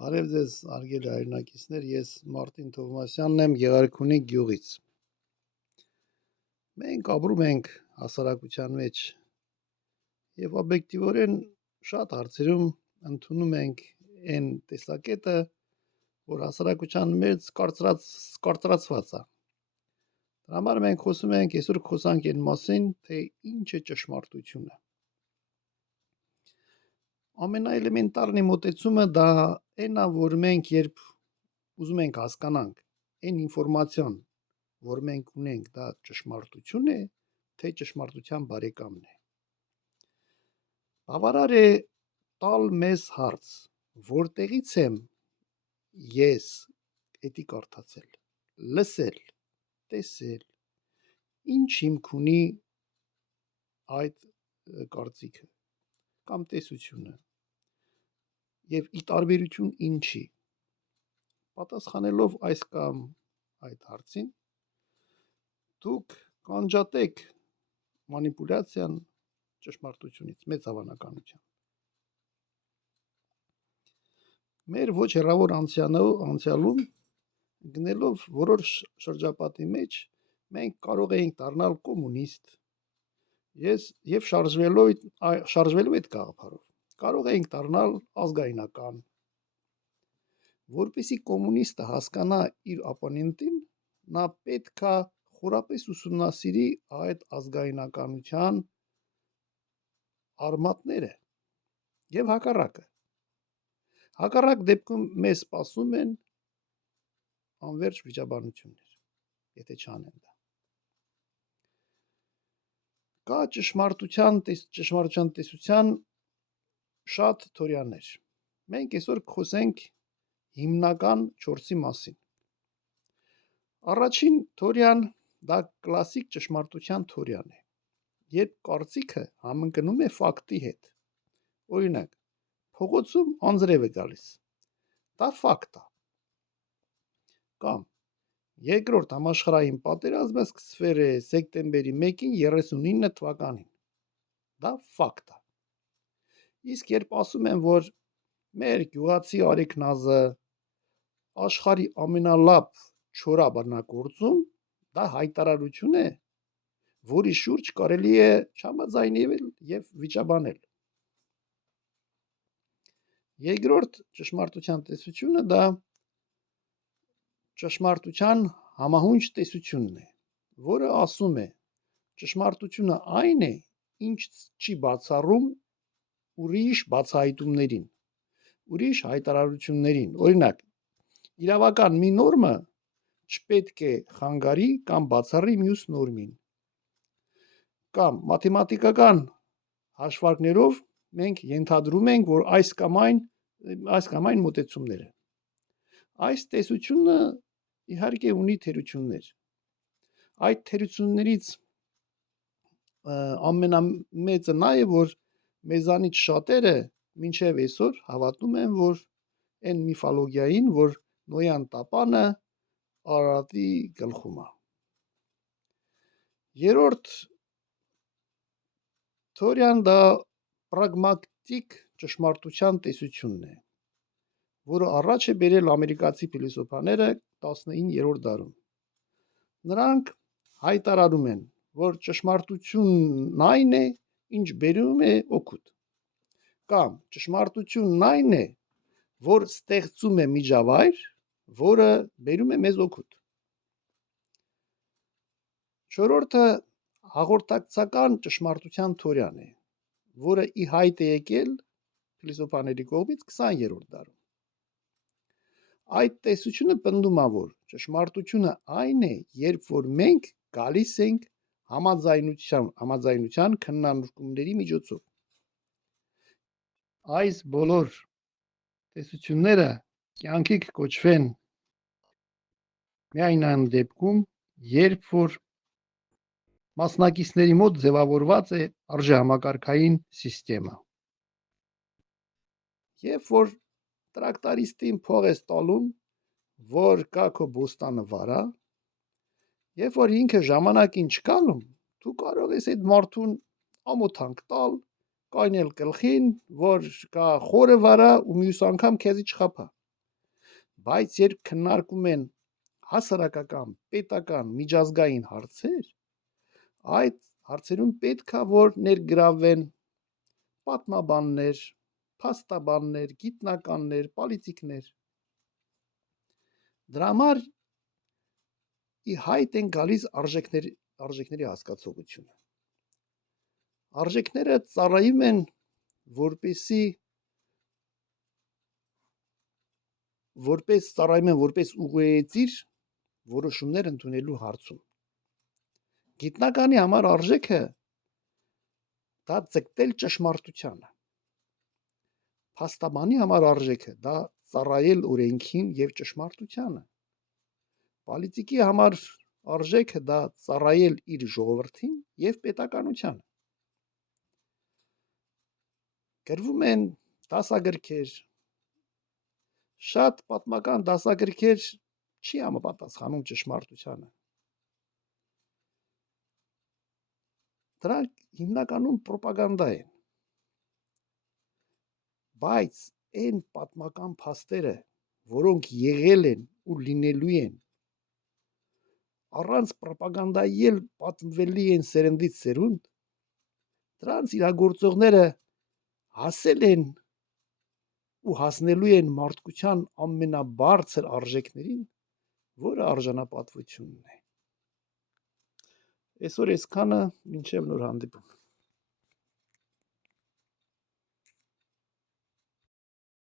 Բարև ձեզ, արգելի հայրենակիցներ, ես Մարտին Թովմասյանն եմ Գեղարքունի գյուղից։ Մենք ապրում ենք հասարակության մեջ եւ օբյեկտիվորեն շատ հարցերում ընդունում ենք այն տեսակետը, որ հասարակության մեջ կարծրացված է։ Դրա համար մենք խոսում ենք, այսօր խոսանք այն մասին, թե ինչ է ճշմարտությունը։ Ամենաէլեմենտարնի մոտեցումը դա այն է, որ մենք երբ ուզում ենք հասկանանք այն ինֆորմացիան, որ մենք ունենք, դա ճշմարտություն է, թե ճշմարտության բարեկամն է։ Բավարար է տալ մեզ հարց, որտեղից եմ ես էդի կարդացել, լսել, տեսել, ինչ հիմք ունի այդ կարծիքը կամ տեսությունը եւ ի տարբերություն ինչի։ Պատասխանելով այս կամ այդ հարցին, դուք կանջատեք մանիպուլյացիան ճշմարտությունից մեծ հավանականությամբ։ Մեր ոչ հեռավոր անցյալում գնելով որոշ շրջապատի մեջ մենք կարող էինք դառնալ կոմունիստ եւ շարժվելու այդ գաղափարով կարող էինք դառնալ ազգայնական, որպեսզի կոմունիստը հասկանա իր ապոնենտին, նա պետք է խորապես ուսումնասիրի այդ ազգայնականության արմատները եւ հակառակը։ Հակառակ դեպքում մեզ սպասում են անվերջ վիճաբանություններ, եթե չանեն դա։ Կա ճշմարտության տեսության շատ թեորիաներ։ Մենք այսօր խոսենք հիմնական 4-ի մասին։ Առաջին թեորիան դա կլասիկ ճշմարտության թեորիան է, երբ կարծիքը համընկնում է ֆակտի հետ։ Օրինակ, փողոցում անձրև է գալիս։ Դա ֆակտ է։ Կամ Երկրորդ համաշխարհային պատերազմը սկսվել է սեպտեմբերի 1-ին 39 թվականին։ Դա ֆակտ է։ Իսկ երբ ասում են, որ մեր գյուղացի արեքնազը աշխարհի ամենալավ չորաբանագործում, դա հայտարարություն է, որի շուրջ կարելի է չհամաձայնել եւ վիճաբանել։ Երկրորդ ճշմարտության տեսությունը դա ճշմարտության համահունչ տեսությունն է, որը ասում է, ճշմարտությունը այն է, ինչ չի բացառում ուրիշ բացահայտումներին, ուրիշ հայտարարություններին։ Օրինակ, իրավական մի նորմը չպետք է խանգարի կամ բացառի մյուս նորմին։ Կամ մաթեմատիկական հաշվարկներով մենք ենթադրում ենք, որ այս կամ այն մոտեցումները։ Այս տեսությունը իհարկե ունի թերություններ։ Այդ թերություններից ամենամեծը նա է, որ մեզանից շատերը մինչև այսօր հավատում են, որ այն միֆոլոգիային, որ Նոյան տապանը Արարատի գլխում է։ Երրորդ թեորիան դա պրագմատիկ ճշմարտության տեսությունն է, որը առաջ է բերել ամերիկացի փիլիսոփաները 19-րդ դարում։ Նրանք հայտարարում են, որ ճշմարտությունն այն է, ինչ բերում է օգուտ, կամ ճշմարտությունն այն է, որ ստեղծում է միջավայր, որը բերում է մեզ օգուտ։ Չորրորդը հաղորդակցական ճշմարտության թեորիան է, որը ի հայտ է եկել փիլիսոփաների կողմից 20-րդ դարում։ Այդ տեսությունը պնդում է, որ ճշմարտությունը այն է, երբ որ մենք գալիս ենք համաձայնության քննարկումների միջոցով։ Այս բոլոր տեսությունները կյանքի կոչվեն միայն այն դեպքում, երբ որ մասնակիցների մոտ ձևավորված է արժեհամակարգային սիստեմա։ Երբ որ տրակտորիստին փող ես տալում, որ կա քո բոստանը վարա, երբ որ ինքը ժամանակին չկալում, դու կարող ես այդ մարդուն ամոթանք տալ, կայնել գլխին, որ կա խորը վարա ու մյուս անգամ քեզի չխափա։ Բայց երբ քննարկում են հասարակական, պետական, միջազգային հարցեր, այդ հարցերում պետք է որ ներգրավվեն պատմաբաններ, փաստաբաններ, գիտնականներ, պոլիտիկներ։ Դրա համար ի հայտ են գալիս արժեքների հասկացողությունը։ Արժեքները ծառայում են որպես ուղեկից որոշումներ ընդունելու հարցում։ Գիտնականի համար արժեքը դա ձգտել ճշմարտությանը։ Փաստաբանի համար արժեքը դա ծառայել օրենքին եւ ճշմարտությանը։ Պոլիտիկի համար արժեքը դա ծառայել իր ժողովրդին եւ պետականությանը։ Գրվում են դասագրքեր, շատ պատմական դասագրքեր չի համապատասխանում ճշմարտությանը։ Դրանք հիմնականում պրոպագանդա են։ Բայց այն պատմական փաստերը, որոնք եղել են ու լինելու են, առանց պրոպագանդայի էլ պատմվելի են սերնդից սերունդ, դրանց իրագործողները հասել են ու հասնելու են մարդկության ամենաբարձր արժեքներին, որը արժանապատվությունն է։ Այսօր այսքանը, մինչև նոր հանդիպում։